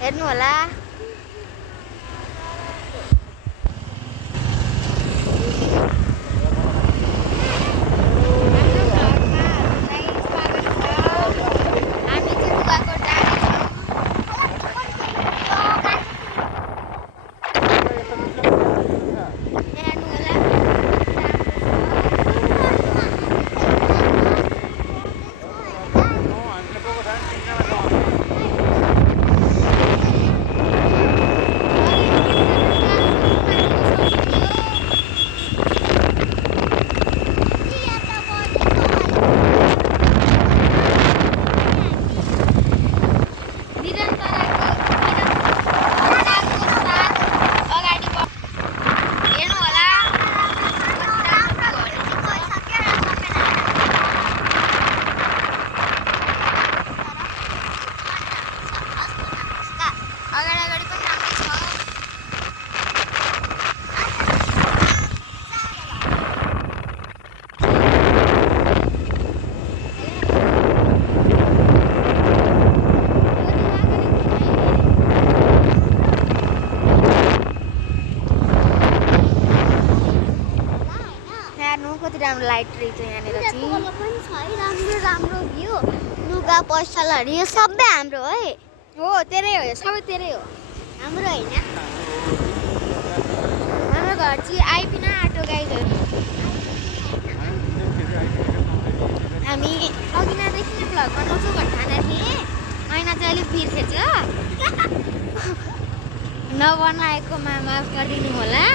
हेर्नु होला। कति राम्रो लाइट रहेछ यहाँनिर चाहिँ। राम्रो भ्यू लुगा पसलहरू यो सबै हाम्रो है। हो तेरै हो, यो सबै तेरै हो, हाम्रो होइन। हाम्रो घर चाहिँ आइपिन आँटो गाईहरू। हामी अघि नदेखि नै भ्लग बनाउँछौँ भन्ने ठानेको थिएँ। ऐना चाहिँ अलिक बिर्सेछ। नबनाएकोमा माफ गरिदिनु होला।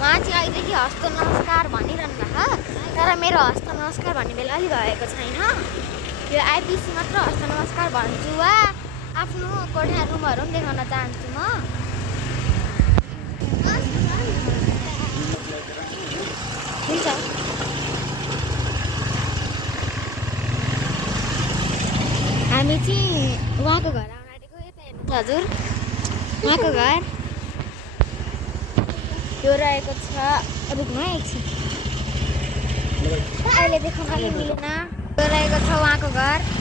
उहाँ चाहिँ अहिलेदेखि हस्त नमस्कार भनिरहनु भएको, तर मेरो हस्त नमस्कार भन्ने बेला अलि भएको छैन। यो आइपिसी मात्र हस्त नमस्कार भन्छु वा आफ्नो कोठा रुमहरू पनि देखाउन चाहन्छु म। हुन्छ हामी चाहिँ उहाँको घर आउन आँटेको। यता हेर्नुहोस् हजुर, उहाँको घर यो रहेको छ। रुक्नु है एकछिन, अहिले देखाउन अलि मिलेन। यो रहेको छ उहाँको घर।